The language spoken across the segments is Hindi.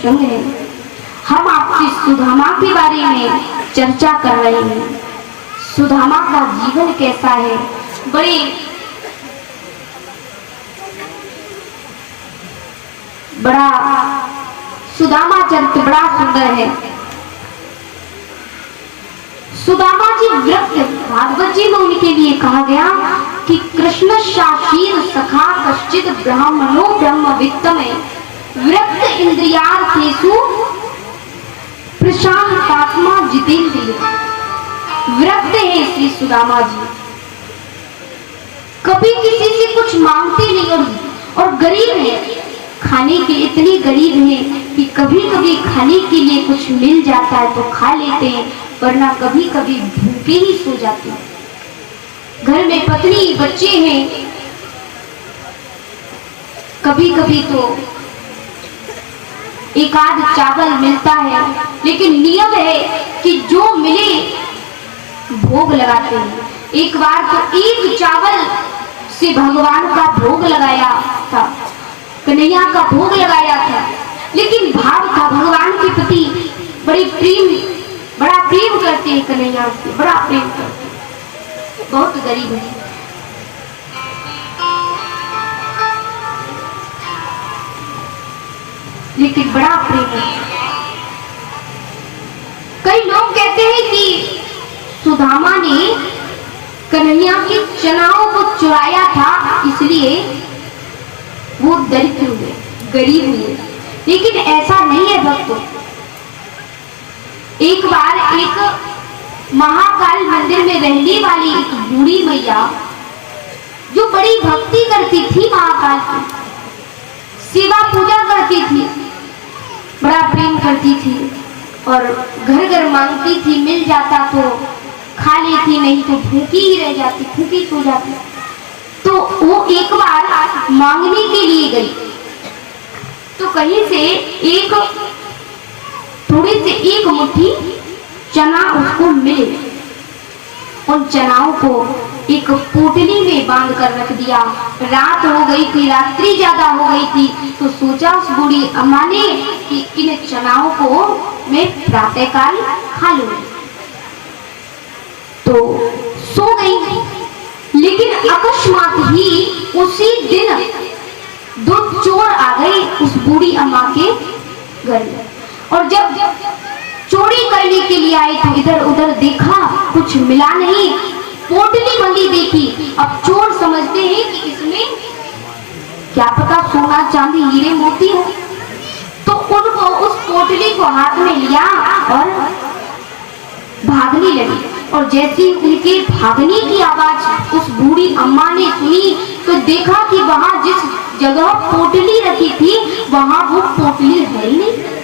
हम आपकी सुदामा के बारे में चर्चा कर रहे हैं। सुदामा का जीवन कैसा है, बड़ा सुदामा चरित्र बड़ा सुंदर है। सुदामा जी व्रत, भागवत जी में उनके लिए कहा गया कि कृष्ण शाशीर सखा कश्चित ब्राह्मणो ब्रह्मवित्तमे विरक्त इंद्रियार्थेषु प्रशांतात्मा जितेंद्रिय। विरक्त है श्री सुदामा जी, कभी किसी से कुछ मांगते नहीं और गरीब है, खाने के इतने गरीब है कि कभी कभी खाने के लिए कुछ मिल जाता है तो खा लेते हैं, वरना कभी कभी भूखे ही सो जाते हैं। घर में पत्नी बच्चे हैं, कभी कभी तो एक आध चावल मिलता है, लेकिन नियम है कि जो मिले भोग लगाते हैं। एक बार तो एक चावल से भगवान का भोग लगाया था, कन्हैया का भोग लगाया था, लेकिन भाव था भगवान के प्रति बड़ा प्रेम करते हैं, कन्हैया से बड़ा प्रेम करते हैं, बहुत गरीब है। लेकिन बड़ा प्रेम है। कई लोग कहते हैं कि सुदामा ने कन्हैया के चनाओं को चुराया था, इसलिए वो दरिद्र हुए, गरीब हुए, लेकिन ऐसा नहीं है भक्तों। एक बार एक महाकाल मंदिर में रहने वाली एक बूढ़ी मैया जो बड़ी भक्ति करती थी, महाकाल की सेवा पूजा करती थी, बड़ा प्रेम करती थी और घर घर मांगती थी, मिल जाता तो खा लेती, नहीं तो भूखी ही रह जाती, भूखी सो जाती। तो वो एक बार मांगने के लिए गई तो कहीं से एक मुट्ठी चना उसको मिले। उन चनाओं को एक पोटली में बांध कर रख दिया। रात हो गई थी, रात्रि ज्यादा हो गई थी, तो सोचा उस बूढ़ी अम्मा ने कि इन चनाओं को मैं प्रातःकाल खा लूंगी, तो सो गई। लेकिन अकस्मात ही उसी दिन दो चोर आ गए उस बूढ़ी अम्मा के घर में, और जब चोरी करने के लिए आए तो इधर उधर देखा, कुछ मिला नहीं, पोटली बंदी देखी। अब चोर समझते हैं कि इसमें क्या पता सोना चांदी हीरे मोती हो, तो उनको उस पोटली को हाथ में लिया और भागने लगे। और जैसे उनके भागने की आवाज उस बूढ़ी अम्मा ने सुनी तो देखा कि वहां जिस जगह पोटली रखी थी वहां वो पोटली है ही नहीं।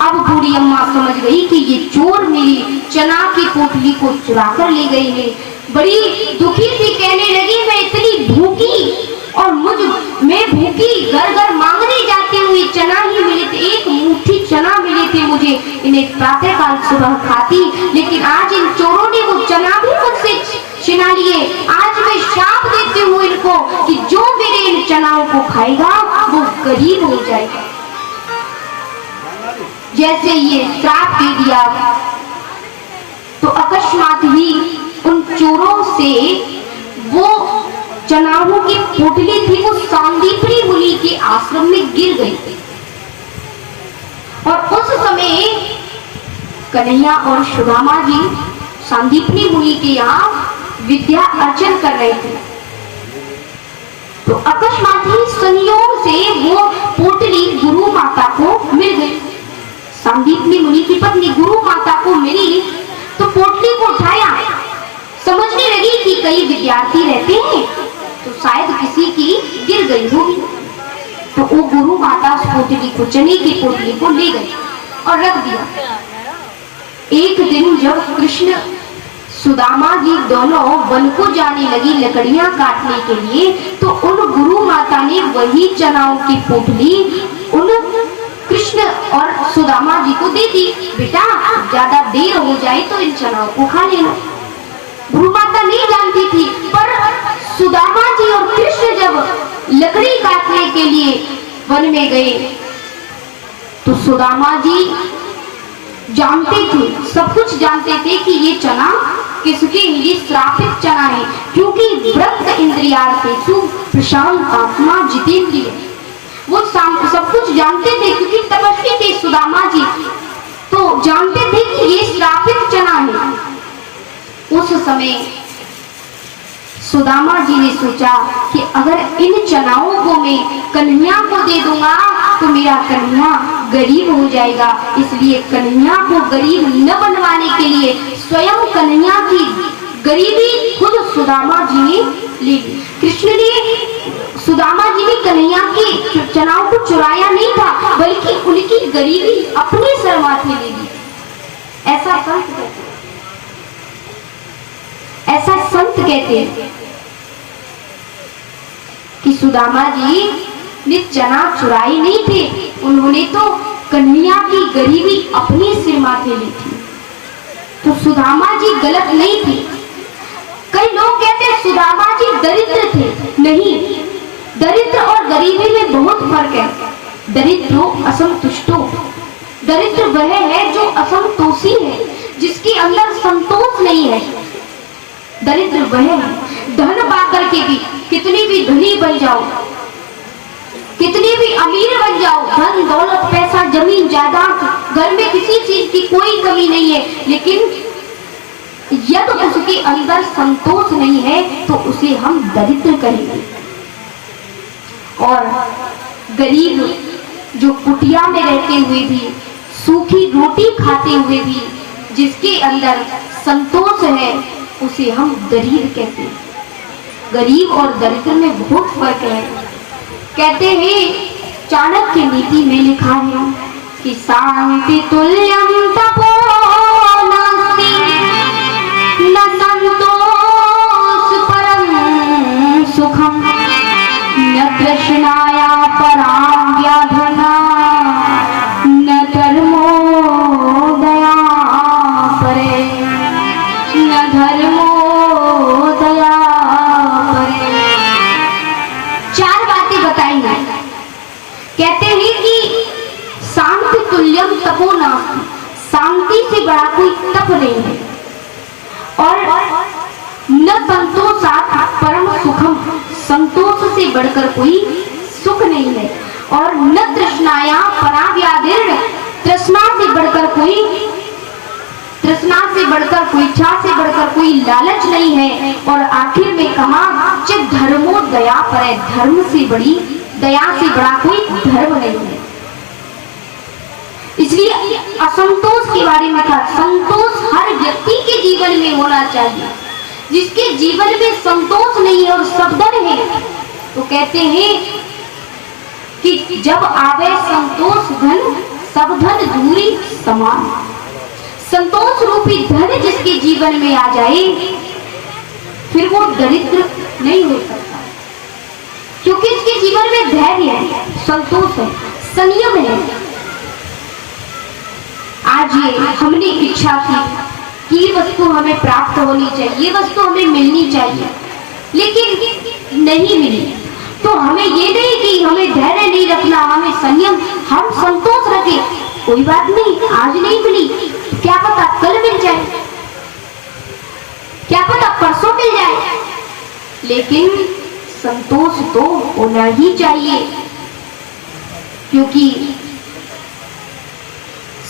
अब बूढ़ी अम्मा समझ गई कि ये चोर मेरी चना की पोटली को चुरा कर ले गए हैं। बड़ी दुखी सी कहने लगी, मैं इतनी भूखी और मैं भूखी घर घर मांगने जाती हुई चना ही मिले थे, एक मुट्ठी चना मिले थे मुझे, इन्हें प्रातःकाल सुबह खाती, लेकिन आज इन चोरों ने वो चना भी मुझसे छिना लिए। आज मैं श्राप देती हूँ इनको कि जो मेरे इन चनाओं को खाएगा वो गरीब हो जाएगा। जैसे ये श्राप दे दिया तो अकस्मात ही उन चोरों से वो चनाओं की पोटली थी वो सांदीपनी मुनि के आश्रम में गिर गई थी। और उस समय कन्हैया और सुदामा जी सांदीपनी मुनि के यहाँ विद्या अर्चन कर रहे थे, तो अकस्मात ही संयोग से वो पोटली गुरु माता को मिल गई। सांदीपनी मुनि की पत्नी गुरु माता को मिली तो पोटली को उठाया, समझने लगी कि कई विद्यार्थी रहते हैं तो शायद किसी की गिर गई होगी, तो वो गुरु माता उस पोटली को, चने की पोटली को ले गई और रख दिया। एक दिन जब कृष्ण सुदामा जी दोनों वन को जाने लगी लकड़ियां काटने के लिए, तो उन गुरु माता ने वही चनाओं की पोटली उन कृष्ण और सुदामा जी को दे दी। बेटा ज्यादा देर हो जाए तो इन चनाओं को खा लेना। गुरु माता नहीं जानती थी, पर सुदामा जी और कृष्ण जब लकड़ी काटने के लिए वन में गए तो सुदामा जी जानते थे, सब कुछ जानते थे कि ये चना किसके, ये श्रापित चना है, क्योंकि व्रत इंद्रियार्थेषु प्रशांत आत्मा जितेंद्रिय, वो सब कुछ जानते थे क्योंकि तपस्वी थे सुदामा जी, तो जानते थे कि ये श्रापित चना है। उस समय सुदामा जी ने सोचा कि अगर इन चनाओं को मैं कन्हैया को दे दूंगा तो मेरा कन्हैया गरीब हो जाएगा, इसलिए कन्हैया को गरीब न बनवाने के लिए स्वयं कन्हैया की गरीबी खुद सुदामा जी ने ली। कृष्ण ने, सुदामा जी ने कन्हैया के चनाओं को चुराया नहीं था, बल्कि उनकी गरीबी अपने सर माथे ले ली। ऐसा संत कहते, ऐसा संत कहते हैं कि सुदामा जी ने चना चुराई नहीं थे, उन्होंने तो कन्हैया की गरीबी अपने सिर माथे ली थी। तो सुदामा जी गलत नहीं थे। कई लोग कहते हैं सुदामा जी दरिद्र थे, नहीं, दरिद्र और गरीबी में बहुत फर्क है। दरिद्रो असंतुष्टो, दरिद्र वह है जो असंतोषी है, जिसके अंदर संतोष नहीं है। दरिद्र वह है, धन पाकर के भी कितनी भी धनी बन जाओ, कितनी भी अमीर बन जाओ, धन दौलत पैसा जमीन जायदाद, घर में किसी चीज की कोई कमी नहीं है, लेकिन यदि उसके अंदर संतोष नहीं है तो उसे हम दरिद्र कहेंगे। और गरीब जो कुटिया में रहते हुए भी, सूखी रोटी खाते हुए भी जिसके अंदर संतोष है, उसे हम गरीब कहते हैं। गरीब और दरिद्र में बहुत फर्क है। कहते हैं चाणक्य नीति में लिखा है कि शांति तुल्यम तपो नास्ति न संतोष परम सुखम न तृष्णाया परां व्याधना न धर्मो दया परे न धर्मो दया परे। चार बातें बताई हैं। कहते हैं कि शांति तुल्यम तपो नास्ति, शांति से बड़ा कोई तप नहीं है, और न संतोषात् परम सुखम, संतोष से बढ़कर कोई सुख नहीं है, और न तृष्णाया परा व्याधिर्न, तृष्णा से बढ़कर कोई, तृष्णा से बढ़कर कोई, इच्छा से बढ़कर कोई लालच नहीं है। और आखिर में कहा चित धर्मो दया पर, धर्म से बड़ी, दया से बड़ा कोई धर्म नहीं है। इसलिए असंतोष के बारे में कहा, संतोष हर व्यक्ति के जीवन में होना चाहिए। जिसके जीवन में संतोष नहीं है और सबधन है, तो कहते हैं कि जब आवे संतोष धन, सब धन दूरी समान। संतोष रूपी धन जिसके जीवन में आ जाए, फिर वो दरिद्र नहीं हो सकता, क्योंकि इसके जीवन में धैर्य है, संतोष है, संयम है। आज ये हमने इच्छा की कि ये वस्तु हमें प्राप्त होनी चाहिए, ये वस्तु हमें मिलनी चाहिए, लेकिन नहीं मिली, तो हमें ये नहीं कि हमें धैर्य नहीं रखना, हमें संयम, हम संतोष रखें, कोई बात नहीं, आज नहीं मिली, क्या पता कल मिल जाए, क्या पता परसों मिल जाए, लेकिन संतोष तो होना ही चाहिए। क्योंकि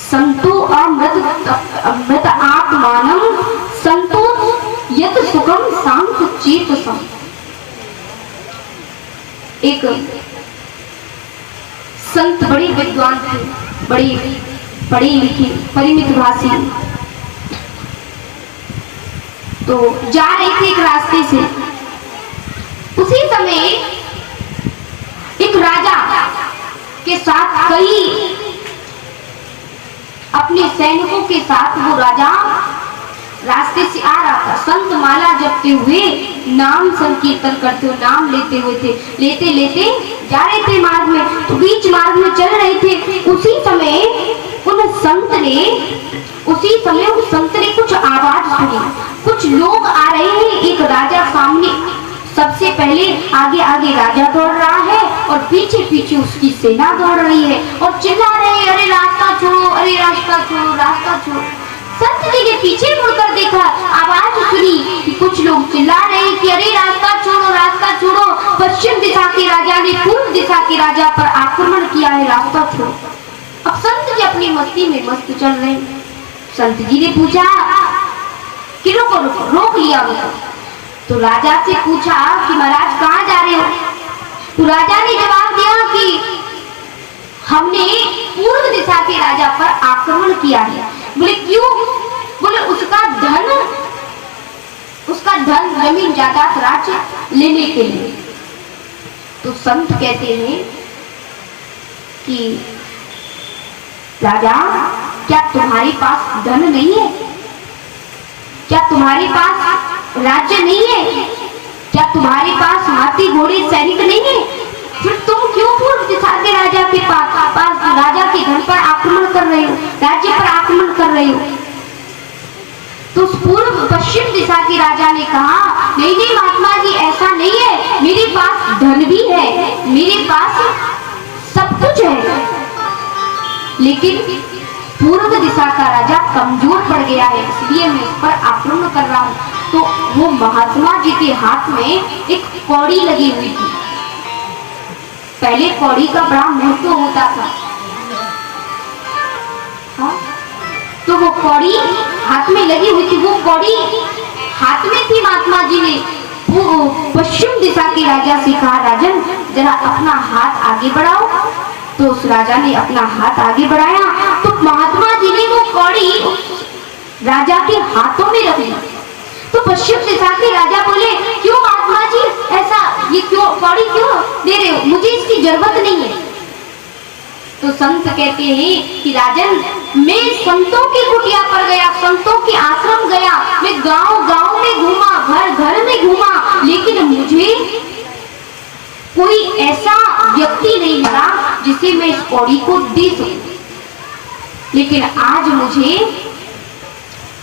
संतो अमृत आत्मानम संतोष यत सुखम शांत चेतसम। एक संत बड़े विद्वान थे, बड़े पढ़े लिखे परिमित भाषी, तो जा रहे थे एक रास्ते से, उसी समय एक राजा के साथ कई अपने सैनिकों के साथ वो राजा रास्ते से आ रहा था। संत माला जपते हुए, नाम संकीर्तन करते हुए, नाम लेते हुए थे, लेते लेते जा रहे थे मार्ग में, तो बीच मार्ग में चल रहे थे। उसी समय उस संत ने कुछ आवाज सुनी, कुछ लोग आ रहे हैं, एक राजा सामने, सबसे पहले आगे आगे राजा दौड़ रहा है और पीछे पीछे उसकी सेना दौड़ रही है और चिल्ला रहे हैं, अरे रास्ता छोड़ो, अरे रास्ता छोड़ो, रास्ता छोड़ो। संत जी ने पीछे मुड़कर देखा, आवाज सुनी कि कुछ लोग चिल्ला रहे हैं कि अरे रास्ता छोड़ो, रास्ता छोड़ो। पश्चिम दिशा के राजा ने पूर्व दिशा के राजा पर आक्रमण किया है, रास्ता छोड़ो। अब संत जी अपनी मस्ती में मस्त चल रहे। संत जी ने पूछा कि रुको रुको, रोक लिया उनको। तो राजा से पूछा कि महाराज कहाँ जा रहे हो? तो राजा ने जवाब दिया कि हमने पूर्व दिशा के राजा पर आक्रमण किया है। बोले क्यों? बोले उसका धन जमीन जायदाद राज्य लेने के लिए। तो संत कहते हैं कि राजा, क्या तुम्हारे पास धन नहीं है? क्या तुम्हारे पास राज्य नहीं है? क्या तुम्हारे पास हाथी घोड़े सैनिक नहीं है? फिर तुम क्यों पूर्व दिशा के राजा के पास राजा के घर पर आक्रमण कर रहे हो, राज्य पर आक्रमण कर रहे हो? तो पूर्व पश्चिम दिशा के राजा ने कहा, नहीं नहीं महात्मा जी, ऐसा नहीं है, मेरे पास धन भी है, मेरे पास सब कुछ है, लेकिन पूर्व दिशा का राजा कमजोर पड़ गया है, इसलिए मैं इस पर आक्रमण कर रहा हूँ। तो वो महात्मा जी के हाथ में एक कौड़ी लगी हुई थी। पहले कौड़ी का बड़ा महत्व होता था। हाँ? तो वो कौड़ी हाथ में लगी हुई थी, वो कौड़ी हाथ में थी। महात्मा जी ने वो पश्चिम दिशा के राजा से कहा, राजन जरा अपना हाथ आगे बढ़ाओ। तो उस राजा ने अपना हाथ आगे बढ़ाया, तो महात्मा जी ने वो कौड़ी राजा के हाथों में रख ली। तो पश्चिम दिशा के राजा बोले, क्यों महात्मा जी, ऐसा ये क्यों कौड़ी क्यों दे रहे हो? मुझे इसकी जरूरत नहीं है। तो संत कहते हैं कि राजन, मैं संतों की कुटिया पर गया, संतों के आश्रम गया, मैं गांव गांव में घूमा, घर घर में घूमा, लेकिन मुझे कोई ऐसा व्यक्ति नहीं मिला जिसे मैं इस कौड़ी को दे सकूं। लेकिन आज मुझे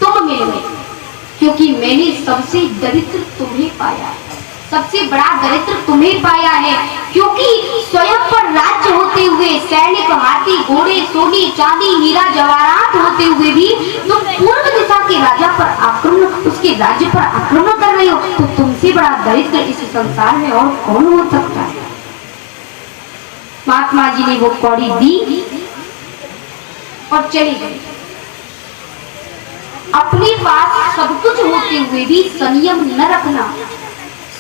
तुम मिल गए, क्योंकि मैंने सबसे दरिद्र तुम्हें पाया है, सबसे बड़ा दरिद्र तुम्हें पाया है। क्योंकि स्वयं पर राज्य होते हुए, सैनिक, हाथी घोड़े, सोने चांदी हीरा जवाहरात होते हुए भी तुम पूर्व दिशा के राजा पर आक्रमण, उसके राज्य पर आक्रमण कर रहे हो, तो तुमसे बड़ा दरिद्र इस संसार में और कौन हो सकता है? महात्मा जी ने वो कौड़ी दी और चली गई। अपने पास सब कुछ होते हुए भी संयम न रखना,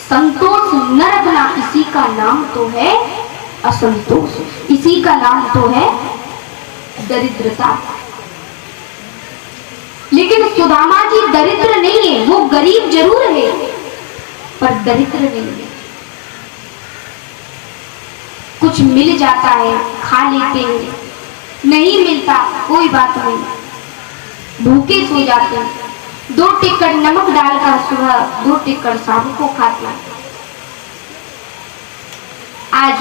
संतोष न रखना, इसी का नाम तो है असंतोष, इसी का नाम तो है दरिद्रता। लेकिन सुदामा जी दरिद्र नहीं है, वो गरीब जरूर है पर दरिद्र नहीं है। कुछ मिल जाता है खा लेते हैं, नहीं मिलता कोई बात नहीं, भूखे सो जाते हैं। 2 टिक्कर नमक डालकर सुबह 2 टिक्कर शाम को खाते हैं। आज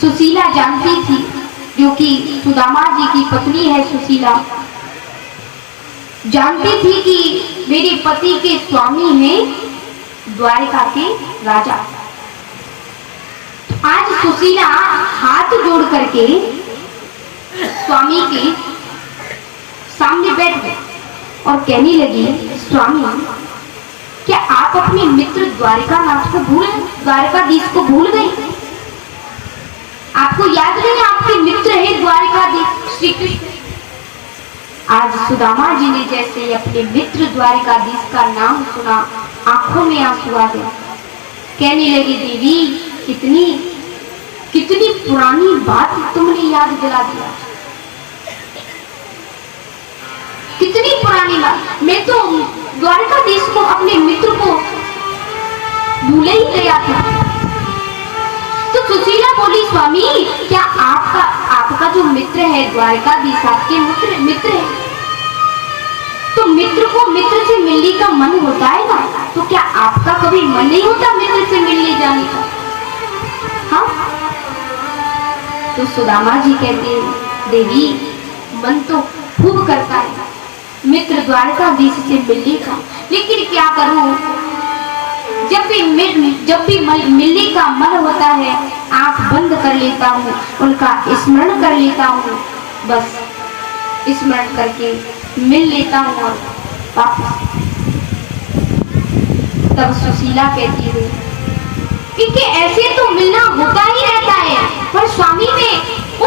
सुशीला जानती थी, जो कि सुदामा जी की पत्नी है, सुशीला जानती थी कि मेरे पति के स्वामी हैं द्वारिका के राजा। आज सुशीला हाथ जोड़ करके स्वामी के सामने बैठ गई और कहने लगी, स्वामी, क्या आप अपने मित्र द्वारिकानाथ को द्वारिकाधीश को भूल गए? आपको याद नहीं आपके मित्र है द्वारिकाधीश श्री कृष्ण? आज सुदामा जी ने जैसे अपने मित्र द्वारिकाधीश का नाम सुना, आंखों में आंसू आ गए। कहने लगी, देवी, कितनी पुरानी बात तुमने याद दिला दिया, कितनी पुरानी बात। मैं तो द्वारिकाधीश को, अपने मित्र को भूल ही गया था। तो सुशीला बोली, स्वामी, क्या आपका जो मित्र है द्वारिकाधीश आपके मित्र है, तो मित्र को मित्र से मिलने का मन होता है ना, तो क्या आपका कभी मन नहीं होता मित्र से मिलने जाने का? हाँ? तो सुदामा जी कहते हैं, देवी, मन तो खूब करता है मित्र द्वारिकाधीश से मिलने का, लेकिन क्या करूं, जब भी जब भी मिलने का मन होता है आंख बंद कर लेता हूँ, उनका स्मरण कर लेता हूँ, बस स्मरण करके मिल लेता हूँ और वापस। तब सुशीला कहती है क्योंकि ऐसे तो मिलना होता ही रहता है, पर स्वामी मैं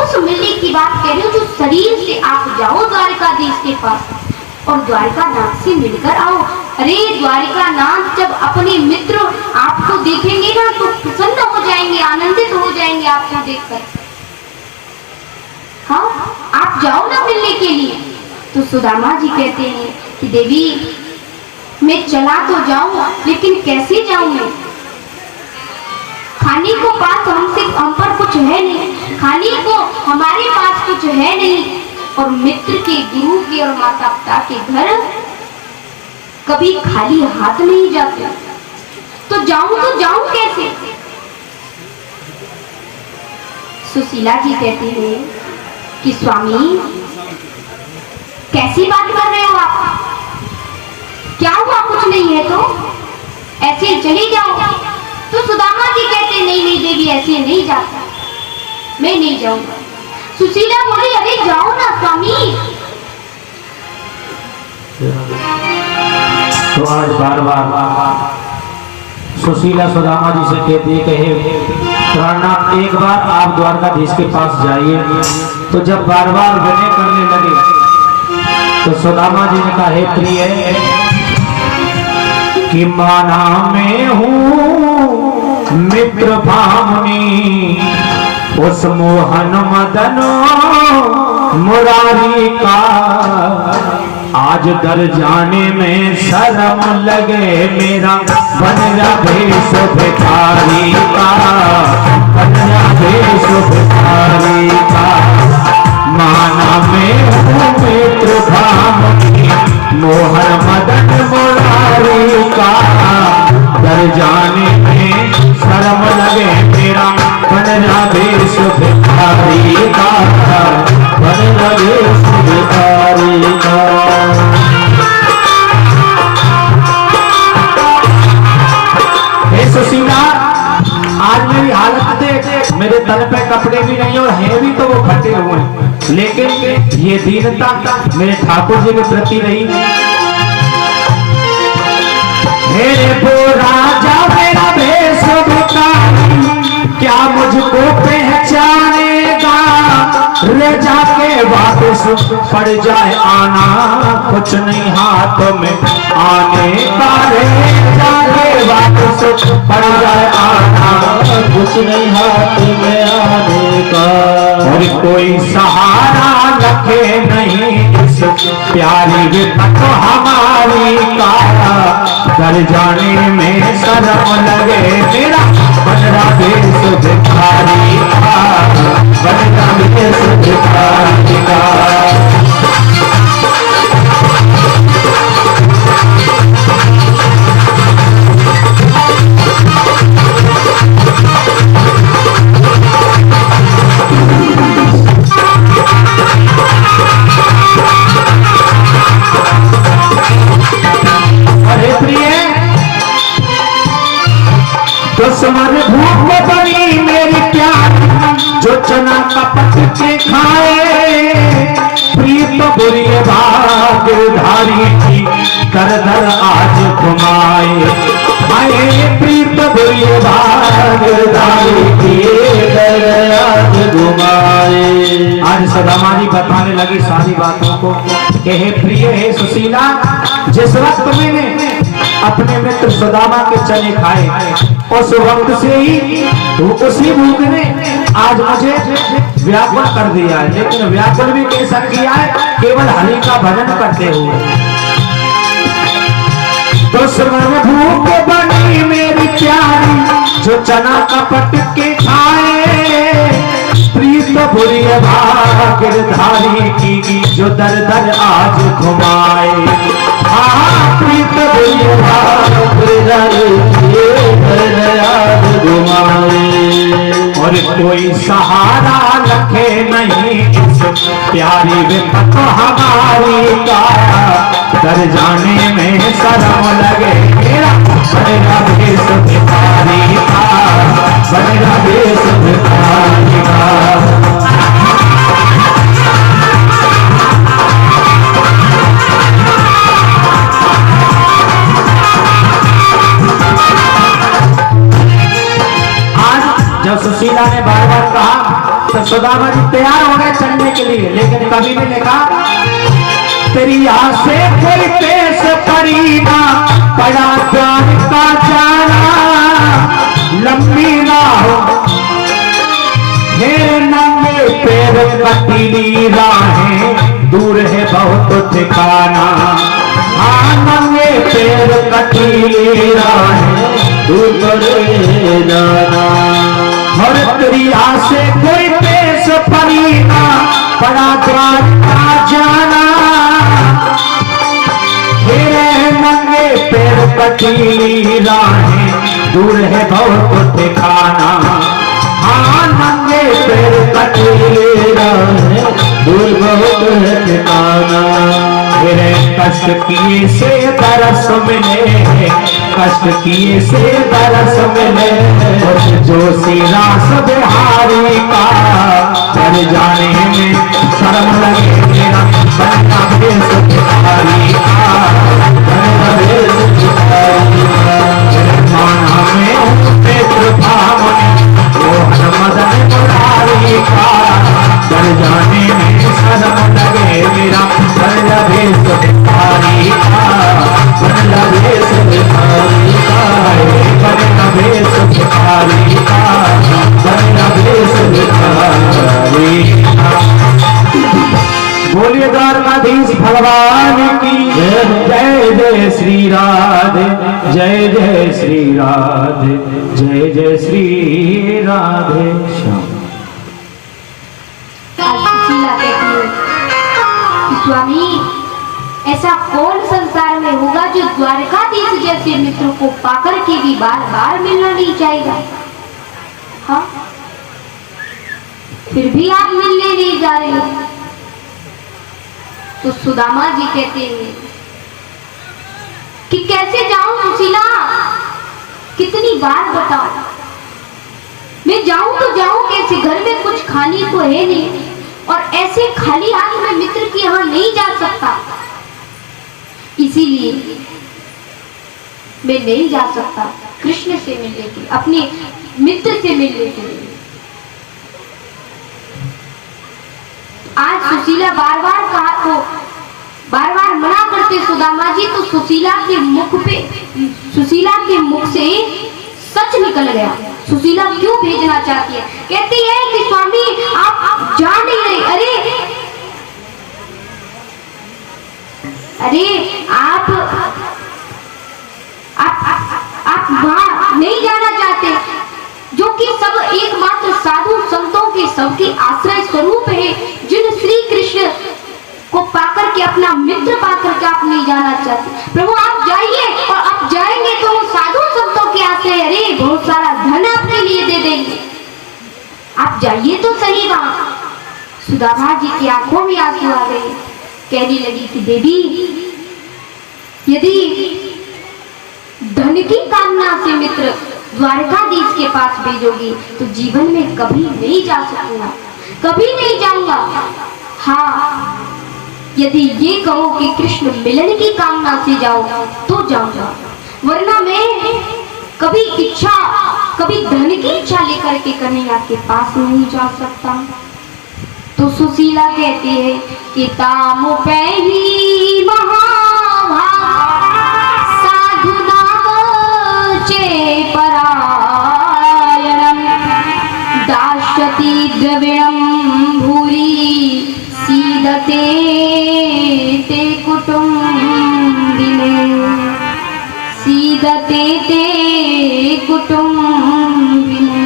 उस मिलने की बात कह रही हूँ जो शरीर से आप जाओ द्वारिकाधीश के पास और द्वारिकानाथ से मिलकर आओ। अरे द्वारिकानाथ जब अपने मित्र आपको देखेंगे ना तो प्रसन्न हो जाएंगे, आनंदित हो जाएंगे आपको देखकर। हाँ, आप जाओ ना मिलने के लिए। तो सुदामा जी कहते हैं कि देवी मैं चला तो जाऊं, लेकिन कैसे जाऊं मैं? खाने को पास हम पर कुछ है नहीं, खाने को हमारे पास कुछ है नहीं, और मित्र के, गुरु के और माता पिता के घर कभी खाली हाथ नहीं जाते, तो जाऊं कैसे? सुशीला जी कहती है कि स्वामी कैसी बात कर रहे हो आप? क्या हुआ? कुछ नहीं है तो ऐसे चली जाओ। तो सुदामा जी कहते नहीं नहीं देवी ऐसे नहीं जाता, मैं नहीं जाऊंगा। सुशीला बोली अरे जाओ ना स्वामी। तो आज बार बार सुशीला सुदामा जी से कहती है कहे प्राणनाथ एक बार आप द्वारकाधीश के पास जाइए। तो जब बार बार विनय करने लगे तो सुदामा जी ने कहा हे प्रिय कि माना में हूँ मित्र भावनी उस मोहन मदन मुरारी का, आज दर जाने में शर्म लगे मेरा बन जा भेष भिखारी का, बन जा भेष भिखारी का। माना में हूँ मित्र भावनी मोहन मदन मुरारी का, दर जाने में शर्म लगे मेरा बन जा भेष भिखारी का, बन जा भेष भिखारी का। हे सुशीला आज मेरी हालत देख, मेरे तन पे कपड़े भी नहीं और है भी तो वो फटे हुए हैं, लेकिन ये दीनता मेरे ठाकुर जी के प्रति रही। मेरे वो राजा मेरा भेष भिखारी क्या मुझको पहचानेगा, रे जाके वापस पड़ जाए आना कुछ नहीं हाथ में आने का, रे जाके वापस पड़ जाए आना कुछ नहीं हाथ में आने का। और कोई सहारा रखे नहीं इस प्यारी विपत हमारी का, डर जाने में शर्म लगे मेरा बनरा भेष भिखारी का, बनरा भेष भिखारी का। दुश्मन भूख बनी मेरी प्यारी जो चना कपट के खाए, प्रीत बुरी भागधारी की दर दर आज घुमाए, आए प्रीत बुरी भागधारी की दर दर आज घुमाए। आज सुदामा जी बताने लगी सारी बातों को कि हे प्रिय हे सुशीला, जिस वक्त मैंने अपने मित्र सुदामा के चने खाए उस वक्त से ही उसी भूख ने आज मुझे व्याकुल कर दिया है, लेकिन व्याकुल भी कैसा किया है? केवल हरि का भजन करते हुए। तो दुश्मन भूख बनी मेरी प्यारी जो चना कपट के खाए, प्रीत बुरी भागधारी की जो दर दर आज घुमाए, प्रीत बुरी भागधारी की दर दर आज घुमाए। और कोई सहारा रखे नहीं इस प्यारी विपत हमारी का, दर जाने में शर्म लगे मेरा भेष भिखारी सुदामा जी तैयार हो गए चलने के लिए, लेकिन कवि ने लिखा तेरी आसे कोई पेश परी ना पड़ा द्वार का जाना, लंबी ना हो मेरे नंगे पैर कटीली राहें, दूर है बहुत ठिकाना। हाँ नंगे पैर कटीली राहें, दूर है जाना। और तेरी आसे कोई पेश परी ना पड़ा द्वार का जाना, मेरे नंगे पैर कटीली राहें, दूर है बहुत ठिकाना। हाँ नंगे पैर कटीली राहें, दूर बहुत है ठिकाना। मेरे कष्ट किए से दरस मिले, कष्ट किए से दरस मिले, जो सिरा सब हारी का कर जाने में शर्म लगे मेरा बन्ना भेष भिखारी का, बन्ना भेष भिखारी का। माना में उनके कृपा मने मोहन मदन मुरारी का, कर जाने में शर्म लगे मेरा बन्ना भेष भिखारी का, बन्ना भेष भिखारी का, बन्ना भेष भिखारी का, बन्ना भेष भिखारी का। बोलिए द्वारकाधीश भगवान की जय। जय श्री राधे, जय जय श्री राधे, जय जय श्री राधे श्याम। आज सुशीला कहती है कि स्वामी ऐसा कौन संसार में होगा जो द्वारकाधीश जैसे मित्र को पाकर के भी बार बार मिलना नहीं चाहेगा। हाँ फिर भी आप मिलने नहीं जा रहे हो। तो सुदामा जी कहते हैं कि कैसे जाऊं सुशीला, कितनी बार बताओ, मैं जाऊं तो जाऊं कैसे, घर में कुछ खाने को है नहीं, और ऐसे खाली हाथ में मित्र के यहां नहीं जा सकता, इसीलिए मैं नहीं जा सकता कृष्ण से मिलने के लिए, अपने मित्र से मिलने के लिए। आज सुशीला बार बार कहा तो बार बार मना करते सुदामा जी, तो सुशीला के मुख से सच निकल गया। सुशीला क्यों भेजना चाहती है, कहती है कि स्वामी आप जा नहीं रहे। अरे आप वहां नहीं जाना चाहते, जो कि सब एकमात्र साधु संतों के सबके आश्रय स्वरूप है, जिन श्री कृष्ण को पाकर के अपना मित्र पाकर के आप नहीं जाना चाहते। प्रभु आप जाइए, और आप जाएंगे तो वो साधु संतों के आश्रय, अरे बहुत सारा धन आपके लिए दे देंगे, आप जाइए तो सही वहां। सुदामा जी की आंखों में आंसू आ गए, कहने लगी कि देवी यदि धन की कामना से मित्र द्वारकाधीश के पास भेजोगी तो जीवन में कभी नहीं जा सकूंगा, कभी नहीं जाऊंगा। हाँ यदि ये कहो कि कृष्ण मिलन की कामना से जाओ तो जाऊंगा, वरना मैं कभी धन की इच्छा लेकर के कन्हैया के पास नहीं जा सकता। तो सुशीला कहती है कि तामु पे ही महाभाग साधु नाम चे परायणम दास्यति द्रविणम भूरि सीदते ते कुटुम्बिने, सीदते ते कुटुम्बिने।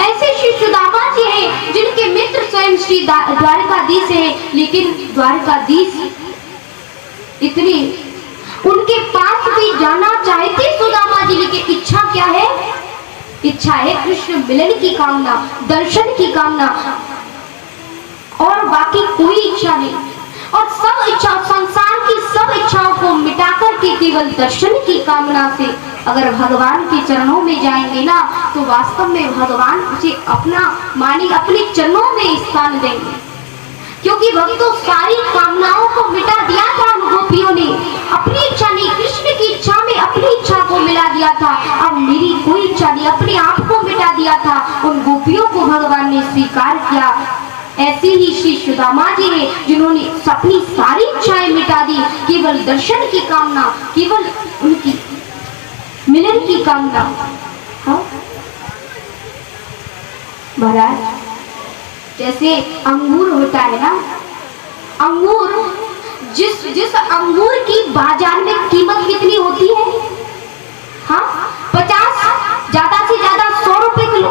ऐसे श्री सुदामा जी हैं जिनके मित्र स्वयं श्री द्वारकाधीश है, लेकिन द्वारकाधीश इतने उनके पास भी जाना चाहते सुदामा जी, लेकिन इच्छा क्या है, इच्छा है कृष्ण मिलन की कामना, दर्शन की कामना, और बाकी कोई इच्छा नहीं। और सब इच्छा, संसार की सब इच्छाओं को मिटाकर के केवल दर्शन की कामना से अगर भगवान के चरणों में जाएंगे ना, तो वास्तव में भगवान उसे अपना मानी अपने चरणों में स्थान देंगे। क्योंकि भक्तों सारी कामनाओं को मिटा दिया था उन गोपियों ने, अपनी इच्छा नहीं, कृष्ण की इच्छा में अपनी इच्छा को मिला दिया था। अब मेरी कोई इच्छा नहीं, अपने आप को मिटा दिया था। उन गोपियों को भगवान ने स्वीकार किया। ऐसे ही श्री सुदामा जी ने जिन्होंने अपनी सारी इच्छाएं मिटा दी, केवल दर्शन की कामना, केवल उनकी मिलन की कामना। हाँ महाराज, जैसे अंगूर होता है ना, अंगूर जिस अंगूर की बाजार में कीमत कितनी होती है? हाँ 50, ज्यादा से ज्यादा 100 रुपए किलो।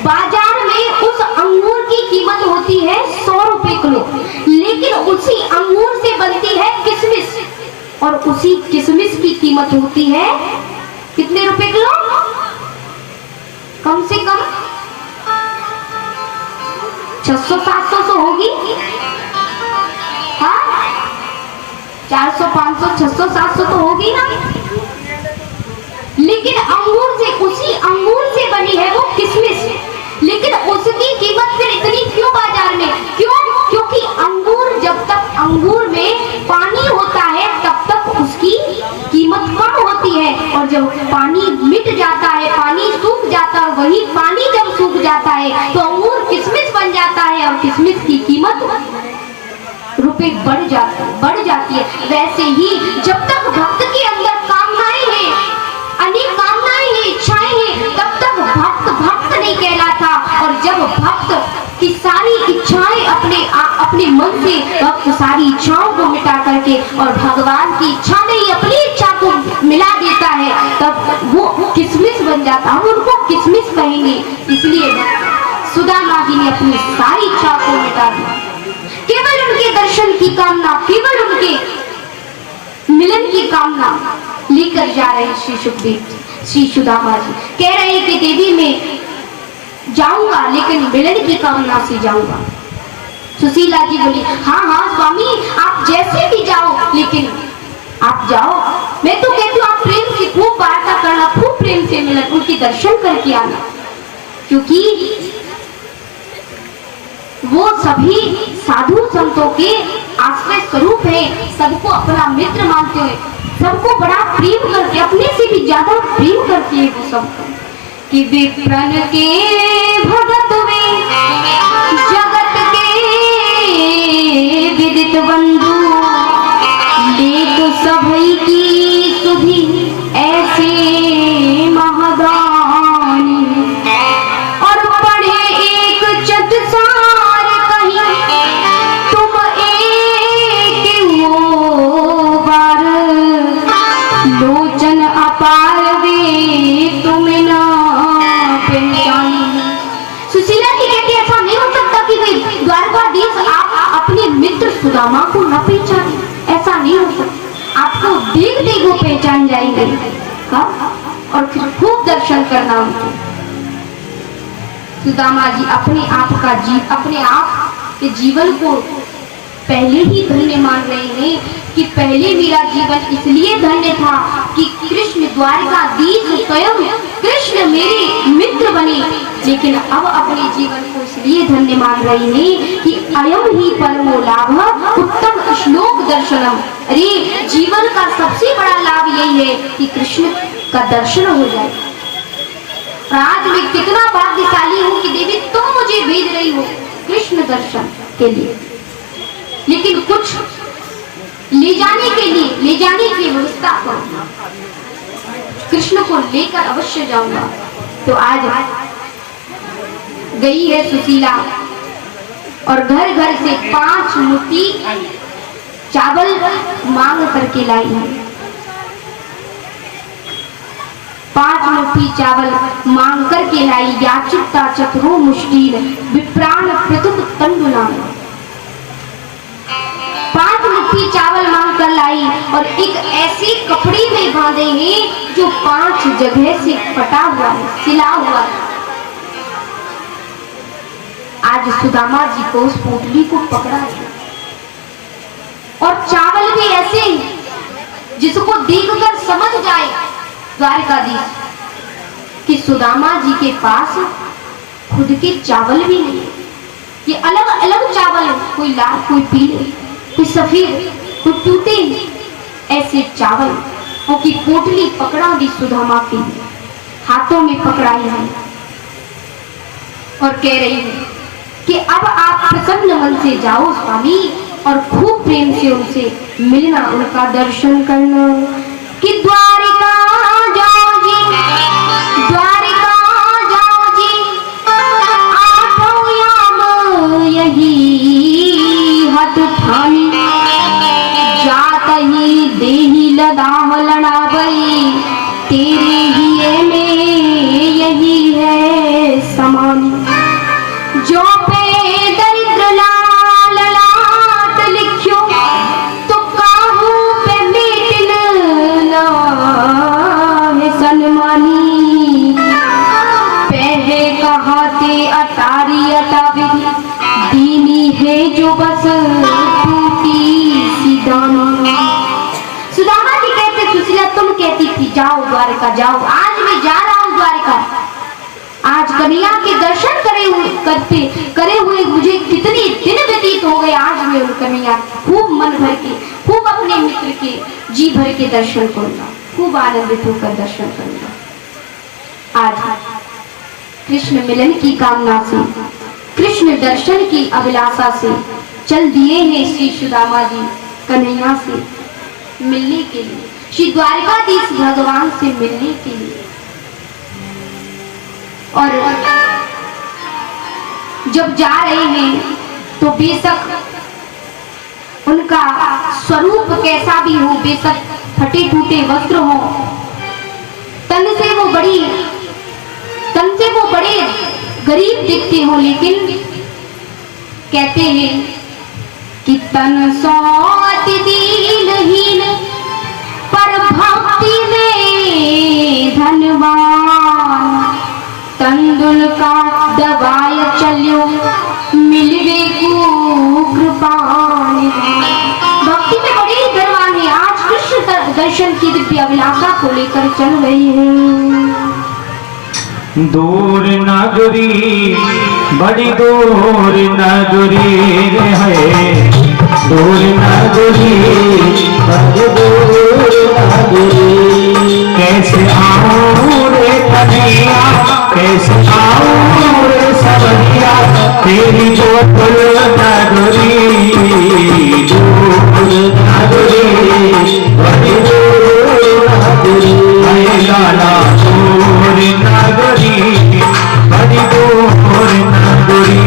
बाजार में उस अंगूर की कीमत होती है 100 रुपए किलो, लेकिन उसी अंगूर से बनती है किशमिश, और उसी किशमिश की कीमत होती है कितने रुपए किलो? कम से कम 600-700 तो होगी। हाँ 400, 500, 600, 700 तो होगी ना। लेकिन अंगूर से, उसी अंगूर से बनी है वो किशमिश, लेकिन उसकी कीमत फिर इतनी क्यों बाजार में? क्यों? क्योंकि अंगूर, जब तक अंगूर में पानी होता है तब तक उसकी कीमत कम होती है, और जब पानी मिट जाता है, पानी सूख जाता है, वही पानी जब सूख जाता है तो अंगूर किशमिश बन जाता है, और किशमिश की कीमत रुपए बढ़ जाती है। वैसे ही जब तक भक्त के अंदर कामनाएं हैं, अनेक कामनाएं हैं, इच्छाएं हैं, तब तक भक्त नहीं कहलाता। और जब भक्त की सारी इच्छाएं अपने मन से, भक्त सारी इच्छाओं को मिटा करके और भगवान की इच्छा में ही अपनी इच्छा को मिला देता है, तब वो किशमिश बन जाता है। हम उनको किशमिश कहेंगे। इसलिए सुदामा जी ने अपनी सारी इच्छा को मिटा दी, केवल उनके दर्शन की कामना, केवल उनके मिलन की कामना लेकर जा रहे श्री सुखदेव जी। श्री सुदामा जी कह रहे हैं कि देवी मैं जाऊंगा, लेकिन मिलन की कामना से जाऊंगा। सुशीला जी बोली, हाँ हाँ स्वामी, आप जैसे भी जाओ, लेकिन आप जाओ। मैं तो कहती हूँ आप प्रेम से खूब वार्ता करना, खूब प्रेम से मिलन, उनके दर्शन करके आना, क्योंकि वो सभी साधु संतों के आश्रय स्वरूप है। सबको अपना मित्र मानते हैं, सबको बड़ा प्रेम करके, अपने से भी ज्यादा प्रेम करते हैं वो सबको। कि विप्रन के भगत में जगत के विदित बंधु, लेत सभई की सुधि ऐसे महादानी, और पढ़े एक चतसार कहीं तुम एक वो बार, लोचन अपार वे तुम ना पहचानी। सुशीला जी कहती है ऐसा नहीं हो सकता कि वे द्वारकाधीश आप अपने मित्र सुदामा को न पहचाने, ऐसा नहीं हो सकता। आपको देख देख वो पहचान जाएंगे। हाँ, और फिर खूब दर्शन करना उनके। सुदामा जी अपने आप के जीवन को पहले ही धन्य मान रहे हैं कि पहले मेरा जीवन इसलिए धन्य था कि कृष्ण द्वारकाधीश स्वयं कृष्ण मेरे मित्र बने, लेकिन अब अपने जीवन को इसलिए धन्य मान रहे हैं कि अयम ही परमो लाभ उत्तम श्लोक दर्शनम। अरे जीवन का सबसे बड़ा लाभ यही है कि कृष्ण का दर्शन हो जाए। आज मैं कितना भाग्यशाली हूँ कि देवी तुम मुझे भेज रही हो कृष्ण दर्शन के लिए, लेकिन कुछ ले जाने की व्यवस्था करो। कृष्ण को लेकर अवश्य जाऊंगा। तो आज गई है सुशीला और घर घर से 5 मुट्ठी चावल मांग करके लाई है। 5 मुट्ठी चावल मांग करके लाई। याचिता चतुरो मुष्टि विप्राण प्रतुप तंडुलाम। 5 मुट्ठी चावल मांग कर लाई और एक ऐसे कपड़े में बांधे हैं जो 5 जगह से फटा हुआ है, सिला हुआ है। आज सुदामा जी को उस पोटली को पकड़ा है और चावल भी ऐसे जिसको देखकर समझ जाए द्वारकाधीश कि सुदामा जी के पास खुद के चावल भी नहीं। ये अलग अलग चावल है, कोई लाल, कोई पीले, कोई सफेद, कोई टूटे, ऐसे चावल की पोटली पकड़ा दी सुदामा के हाथों में पकड़ाई है और कह रही है कि अब आप प्रसन्न मन से जाओ स्वामी और खूब प्रेम से उनसे मिलना, उनका दर्शन करना। कि द्वारिका जाओ जी, द्वारिका जाओ जी, आठों याम यही हट ठानी, जात ही देही लदाह लड़ावई, तेरे ही में यही है समानी। जो पे दरिद्र लाल लाट लिखियो, तो काहू पे मिटन ना है सनमानी। पहले कहाते अटारी अटाविधि, दीनी है जो बस टूटी सी दाना। सुदामा जी कहते सुशीला तुम कहती थी जाओ द्वारिका जाओ, आज मैं जा रहा हूँ द्वारिका। आज कन्हैया के दर्शन करे हुए मुझे कितने दिन व्यतीत हो गए। आज मैं उन कन्हैया खूब मन भर के, खूब अपने मित्र के जी भर के दर्शन करूंगा, खूब आनंदित होकर दर्शन करूंगा। आज कृष्ण मिलन की कामना से, कृष्ण दर्शन की अभिलाषा से चल दिए हैं श्री सुदामा जी कन्हैया से मिलने के लिए, श्री द्वारिकाधीश भगवान से मिलने के लिए। और जब जा रहे हैं तो बेशक उनका स्वरूप कैसा भी हो, बेशक फटे टूटे वस्त्र हो, तन से वो बड़े गरीब दिखते हो, लेकिन कहते हैं कि तन सो अति दीनहीन, पर भक्ति में धनवान। तंदुल का दबाय चलियो, मिलवे को कृपान। भक्ति में बड़े धनवान है, आज कृष्ण दर्शन की दिव्य अभिलाषा को लेकर चल रहे हैं। दूर नगरी बड़ी दूर नगरी रे है, दूर नगरी बड़ी दूर नगरी। कैसे आऊं रे कन्हैया, कैसे आऊं रे सबरिया, तेरी गोकुल नगरी। दूर नगरी बड़ी दूर नगरी, लाला दूर नगरी बड़ी दूर नगरी।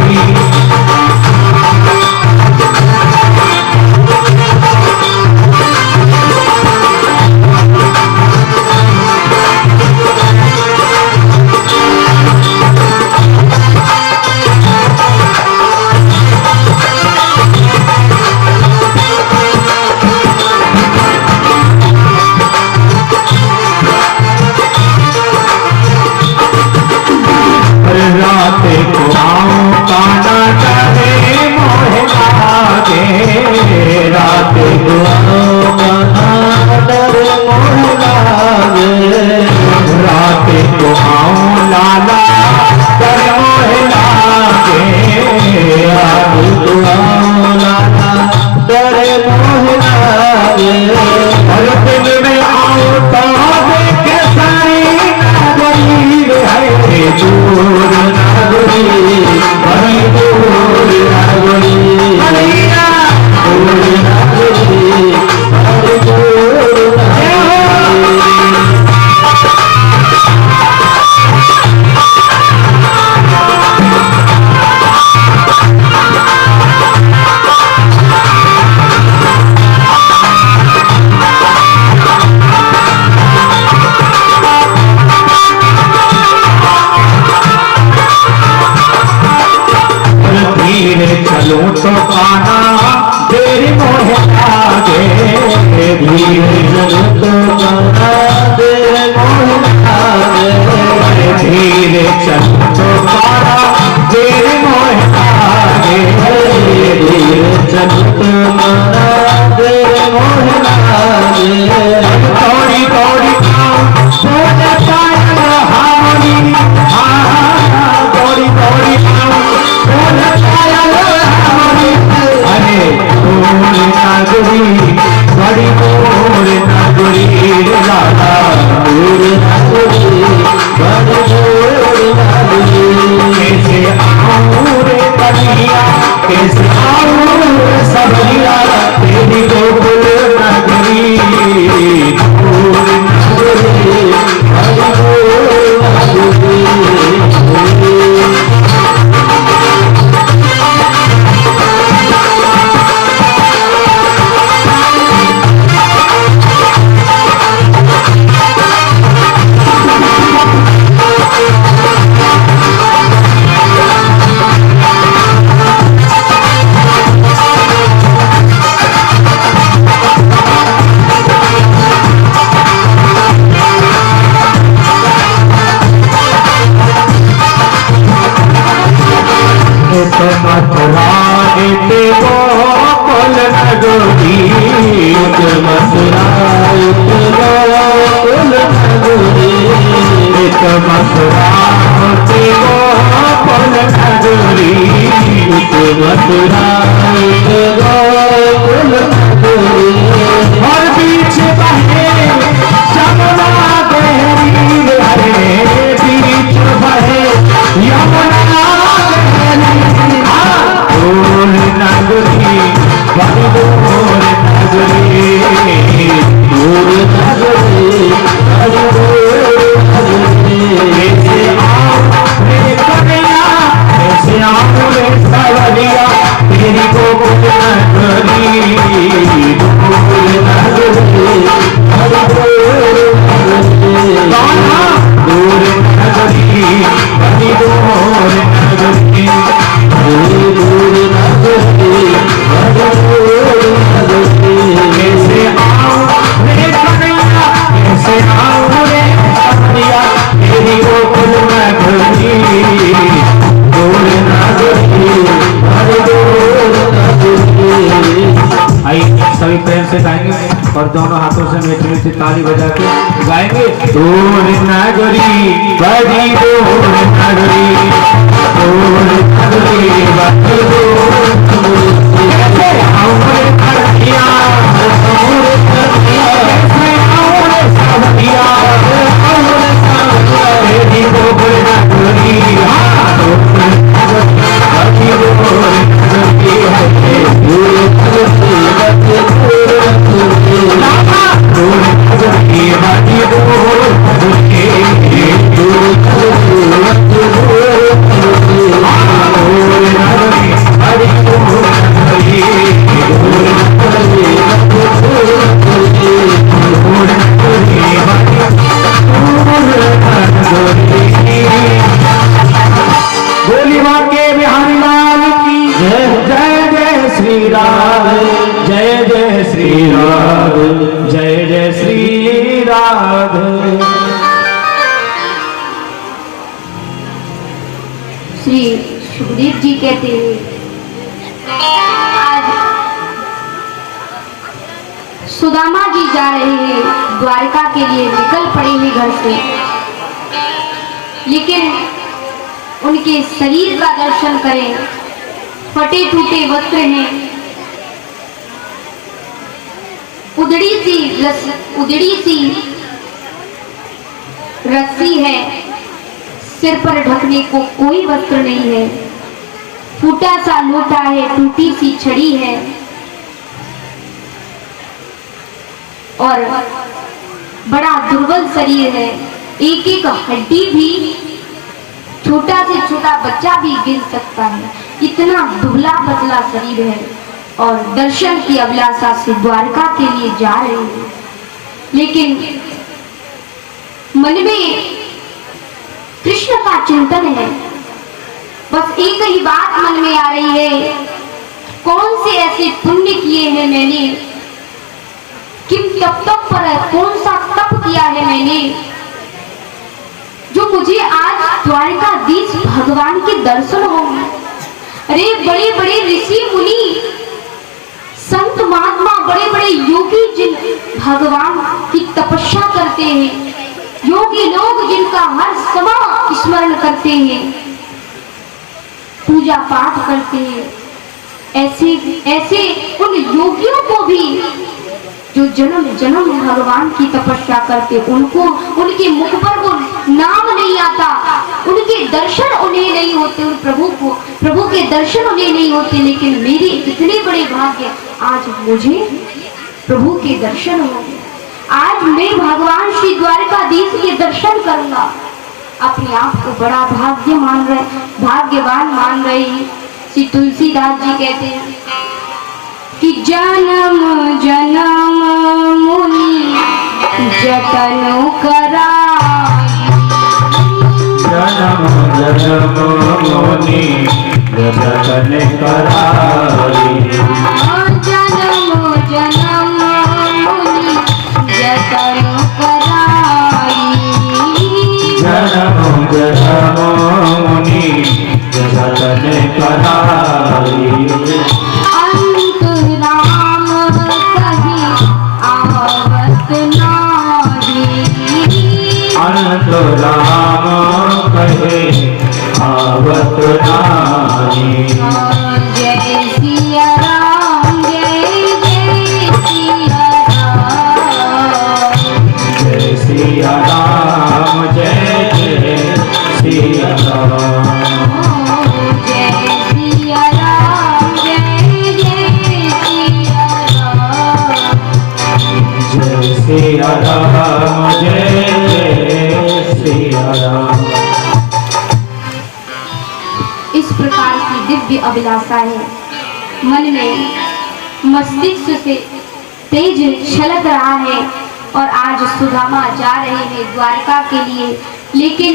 बड़ी दूर कैसे आऊं सवरिया तेरी गोकुल नगरी दूर नगरी और बीच बहे जमुना गहरी हरे बीच बहे यमुना दूर नगरी बड़ी दूर नगरी दूर नगरी बड़ी दूर नगरी कैसे आओ रे कन्हैया कैसे आओ रे सवरिया तेरी गोकुल नगरी दूर नगरी बड़ी दूर नगरी दूर नगरी बड़ी दूर नगरी कैसे आऊं रे कन्हैया कैसे आऊं रे सवरिया तेरी गोकुल नगरी दूर नगरी बड़ी दूर नगरी। आइए सभी प्रेम से गाएंगे और दोनों हाथों से मीठी मीठी ताली बजा के गाएंगे दूर नगरी बड़ी दूर नगरी दूर नगरी बड़ी दूर नगरी कैसे आऊं रे कन्हैया दूर नगरी कैसे आऊं रे सवरिया तेरी गोकुल नगरी दूर नगरी बड़ी दूर नगरी है दूर नगरी बड़ी दूर नगरी दूर नगरी बड़ी दूर नगरी दूर नगरी बोली बांके बिहारी लाल की जय जय जय श्री राम जय जय श्री राम जय जय श्री राधे। श्री सुखदेव जी कहते हैं आज सुदामा जी जा रहे हैं द्वारका के लिए, निकल पड़े हैं घर से, लेकिन उनके शरीर का दर्शन करें, फटे टूटे वस्त्र हैं, उधड़ी सी रस्सी है, सिर पर ढकने को कोई वस्त्र नहीं है, फूटा सा लोटा है, टूटी सी छड़ी है और बड़ा दुर्बल शरीर है, एक एक हड्डी भी छोटा से छोटा बच्चा भी गिर सकता है, इतना दुबला पतला शरीर है और दर्शन की अभिलाषा से द्वारका के लिए जा रहे हैं, लेकिन मन में कृष्ण का चिंतन है। बस एक ही बात मन में आ रही है, कौन से ऐसे पुण्य किए हैं मैंने, किन तप पर कौन सा तप किया है मैंने जो मुझे आज द्वारकाधीश भगवान के दर्शन होंगे। अरे बड़े बड़े ऋषि मुनि संत महात्मा, बड़े बड़े योगी जिन भगवान की तपस्या करते हैं, योगी लोग जिनका हर समय स्मरण करते हैं, पूजा पाठ करते हैं, ऐसे ऐसे उन योगियों को भी जो जन्म जन्म भगवान की तपस्या करते, उनको उनके मुख पर वो नाम नहीं आता, उनके दर्शन उन्हें नहीं होते, उन प्रभु के दर्शन उन्हें नहीं होते, लेकिन मेरे इतने बड़े भाग्य, आज मुझे प्रभु के दर्शन हो गए। आज मैं भगवान श्री द्वारकाधीश के दर्शन करूंगा। अपने आप को बड़ा भाग्यवान मान रहे हैं। श्री तुलसीदास जी कहते हैं कि जन्म जन्म मुनि जतन कराई, जन्म जन्म मुनि जतन कराई, जन्म जन्म मुनि जतन कराई, जन्म जन्म मुनि जतन कराई, अंत राम कहीं आवत नाही, अंत राम कहे आवत नाही। जय सिया राम, जय जय सिया राम, जय सिया राम, जय जय सिया राम, जय सिया राम, जय जय सिया राम, जय सिया राम, जय जय सिया राम। इस प्रकार की दिव्य अभिलाषा है मन में, मस्तिष्क से तेज छलक रहा है। और आज सुदामा जा रहे हैं द्वारका के लिए, लेकिन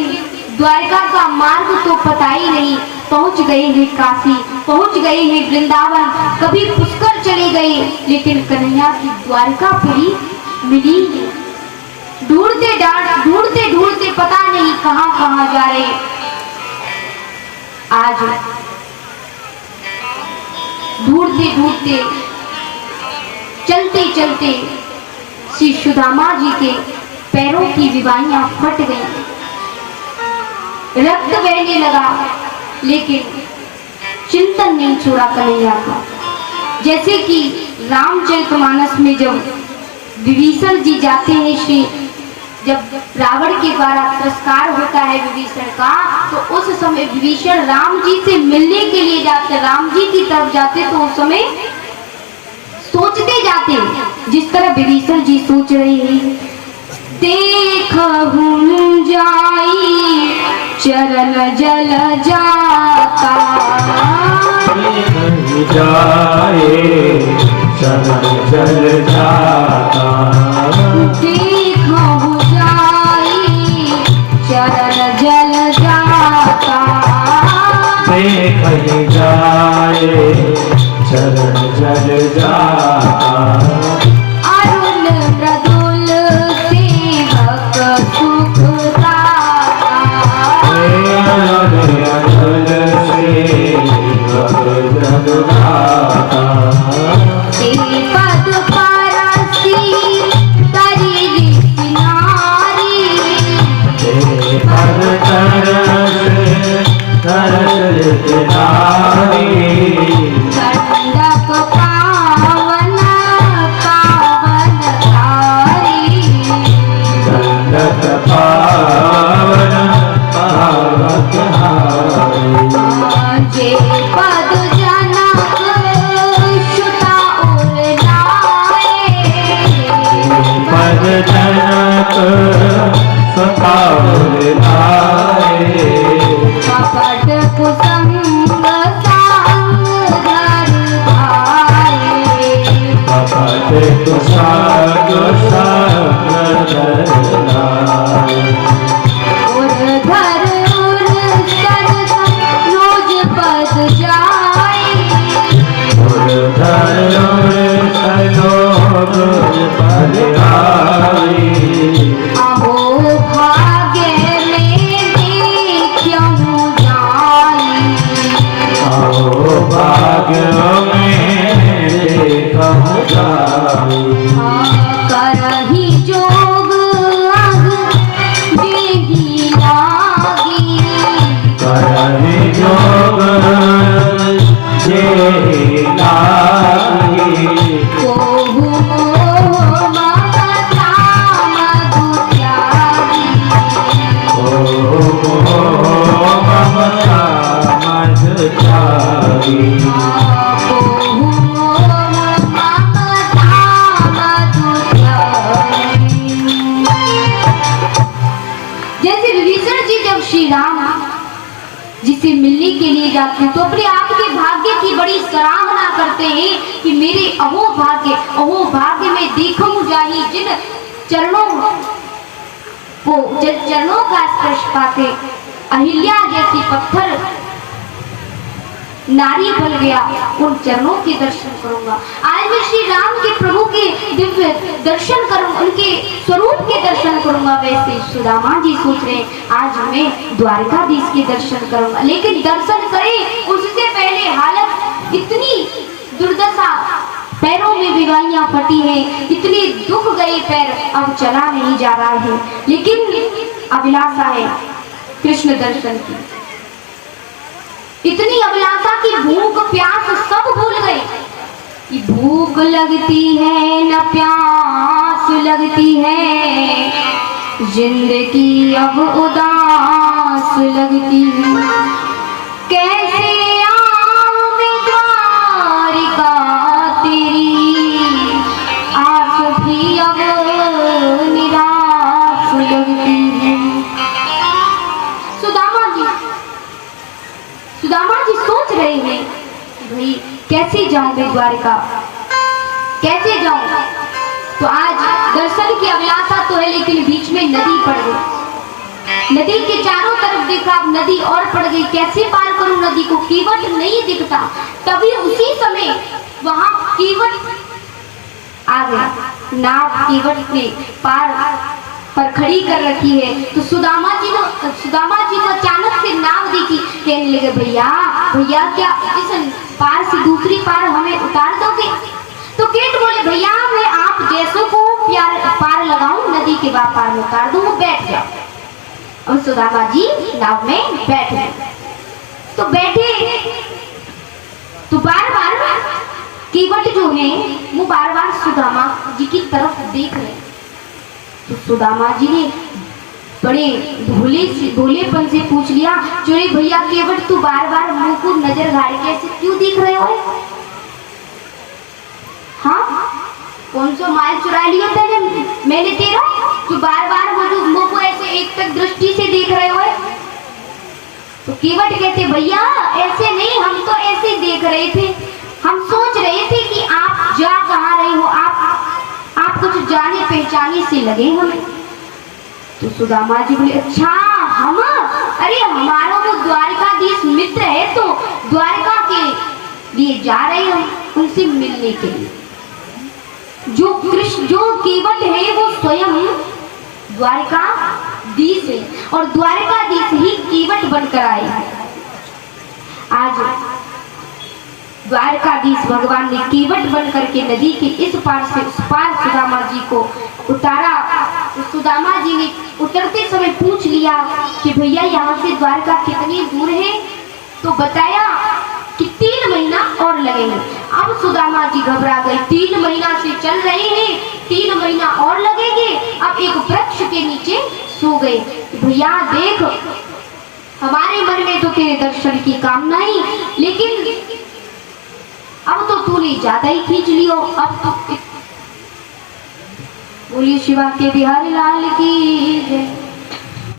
द्वारका का मार्ग तो पता ही नहीं। पहुंच गए हैं काशी, पहुंच गए हैं वृंदावन, कभी पुष्कर चले गए, लेकिन कन्हैया की द्वारकापुरी मिली नहीं। ढूंढते ढूंढते पता नहीं कहां कहां जा रहे। आज ढूंढते ढूंढते चलते चलते श्री सुदामा जी के पैरों की विवाहियां फट गई, रक्त बहने लगा, लेकिन चिंतन नहीं छोड़ा कन्हैया का। जैसे कि रामचरितमानस में जब विभीषण जी जाते हैं, जब रावण के द्वारा तिरस्कार होता है विभीषण का, तो उस समय विभीषण राम जी से मिलने के लिए जाते, राम जी की तरफ जाते, तो उस समय सोचते जाते जिस तरह विभीषण जी सोच रहे हैं, देखहुँ जाई चरण जल जाता, जाए चरण जल जाता, देखहुँ जाई चरण जल जाता, देख जाए चरण जल जाता, अरुण मृदुल सेवक सुखदाता, अरुण सेवक जगदाता, ते पद परसी करी नारी, ते पद तरस नारी, दंडक पावन श्री राम जिसे मिलने के लिए जाते हैं तो अपने आप के भाग्य की बड़ी सराहना करते हैं कि मेरे अहो भाग्य में देखूं जाही जिन चरणों का स्पर्श पाते अहिल्या जैसी पत्थर नारी बन गया, उन चरणों के दर्शन करूंगा। आज मैं श्री राम के प्रभु के दिव्य दर्शन करूंगा, उनके स्वरूप के दर्शन करूंगा। वैसे सुदामा जी सोच रहे आज मैं द्वारकाधीश के दर्शन करूंगा, लेकिन दर्शन करें उससे पहले हालत इतनी दुर्दशा, पैरों में विवाहियां फटी हैं, इतने दुख गए पैर, अब चला नहीं जा रहा है, लेकिन अभिलाषा है कृष्ण दर्शन की। इतनी अभिलाषा की भूख प्यास सब भूल गए कि भूख लगती है न प्यास लगती है, जिंदगी अब उदास लगती है। कैसे आऊं मैं द्वारिका तेरी, आस भी अब निराश लगती है। सुदामा जी सोच रहे हैं भाई कैसे जाऊं मैं द्वारका, कैसे जाऊं। तो आज दर्शन की अभिलाषा तो है, लेकिन बीच में नदी पड़ गई। नदी के चारों तरफ देखा, नदी और पड़ गई, कैसे पार करूं नदी को, कीवट नहीं दिखता। तभी उसी समय वहां कीवट आ गया, नाव कीवट ने पार पर खड़ी कर रखी है। तो सुदामा जी को अचानक से नाव दिखी, कहने लगे भैया क्या इस पार से दूसरी पार हमें उतार दोगे। तो केट बोले भैया मैं आप जैसों को पार लगाऊं, नदी के पार में उतार दूं, बैठ जाओ। और सुदामा जी नाव में बैठ गए। तो बैठे तो बार बार कीवट जो है वो बार बार सुदामा जी की तरफ देख रहे। तो सुदामा जी ने बड़े भोलेपन से पूछ लिया, चोरी भैया केवट तू बार बार मुंह को नजर गाड़ के ऐसे क्यों देख रहे हो? हाँ कौन सा माल चुरा लिया तेरे मैंने तेरा, जो बार बार मुंह को ऐसे एक तक दृष्टि से देख रहे हो? तो केवट कहते भैया ऐसे नहीं, हम तो ऐसे देख रहे थे, हम सोच रहे थे कि आप जा कहाँ रहे हो, आप कुछ जाने पहचाने से लगे हमें। तो सुदामा जी बोले अच्छा हम, अरे हमारा वो द्वारकाधीश मित्र है, तो द्वारका के लिए जा रहे हैं उनसे मिलने के लिए। जो केवट है वो स्वयं द्वारकाधीश है, और द्वारकाधीश ही केवट बनकर आए हैं। आज द्वारकाधीश भगवान ने केवट बनकर के नदी के इस पार से उस पार सुदामा जी को उतारा। तो सुदामा जी ने उतरते समय पूछ लिया कि भैया यहाँ से द्वारका कितनी दूर है? तो बताया कि 3 महीना और लगेंगे। अब सुदामा जी घबरा गए, 3 महीना से चल रहे हैं, 3 महीना और लगेंगे। अब एक वृक्ष के नीचे सो गए। भैया देख हमारे मन में तो तेरे दर्शन की कामना ही, लेकिन अब तो तूने ज्यादा ही खींच लियो। अब तो बोलिए शिवा के बिहारी लाल की जय।